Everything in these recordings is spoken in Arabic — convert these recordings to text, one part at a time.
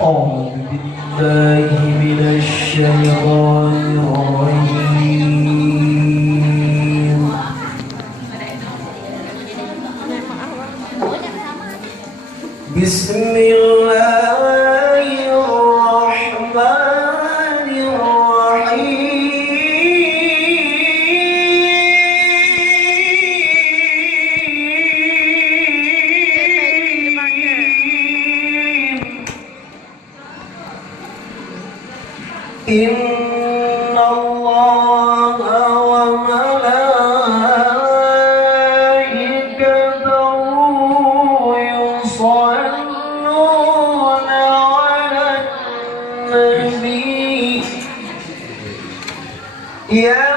أعوذ بالله من الشيطان الرجيم. بسم الله الرحمن الرحيم. إن الله وملائكته يصلون على النبي يا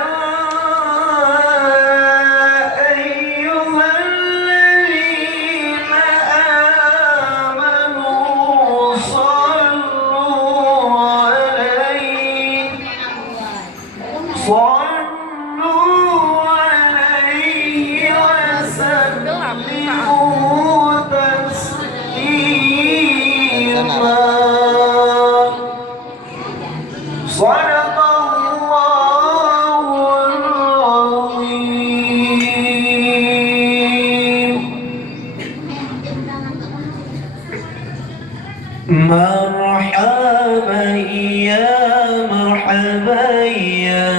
أيها الذين آمنوا صلوا عليه وسلموا تسليما. صدق الله العظيم. مرحبا يا مرحبا يا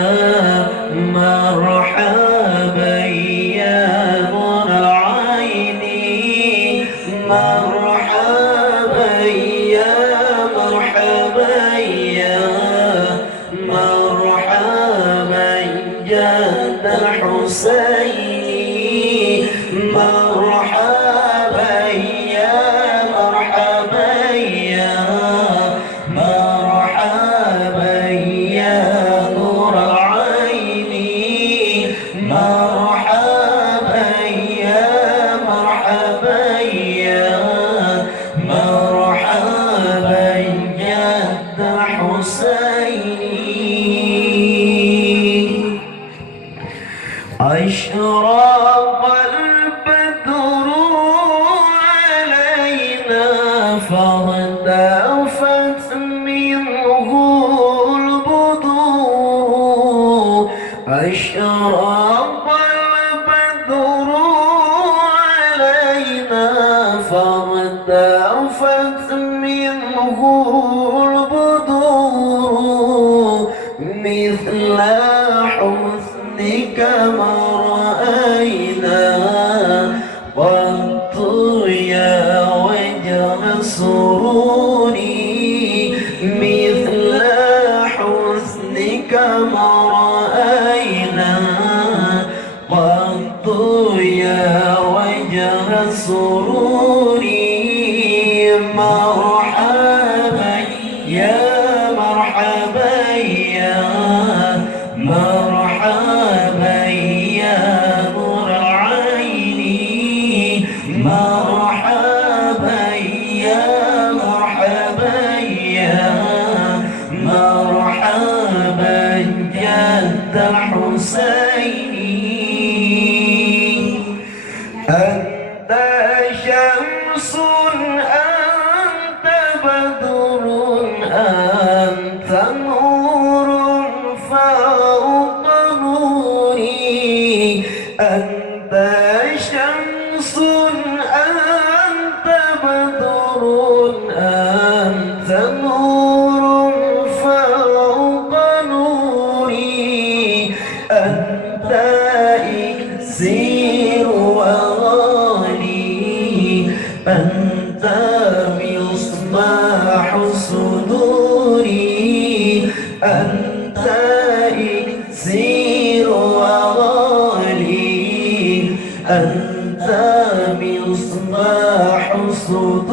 مرحبا يا نور العين. مرحبا يا مرحبا يا مرحبا جد الحسين. مرحبا يا مرحبا يا مرحبا يا نور العين. مرحبا يا مرحبا يا مرحبا جد الحسين. أشرق البدر علينا فارتفت منه البدور. أشرق البدر علينا فارتفت منه البدور. مثل حسنك ما رأينا قط يا وجه سروري. مثل حسنك ما رأينا قط يا وجه سروري. مرحبا يا مرحبا يا مرحبا يا نور العين. مرحبا يا مرحبا يا مرحبا جد الحسين. أنت شمس أنت بدر أنت نور فوق نوري. أنت شمس أنت بدر أنت نور فوق نوري. أنت إكسير وغالي. أنت مصباح صدوري. أنت إكسير وغالي. أنت مصباح صدوري.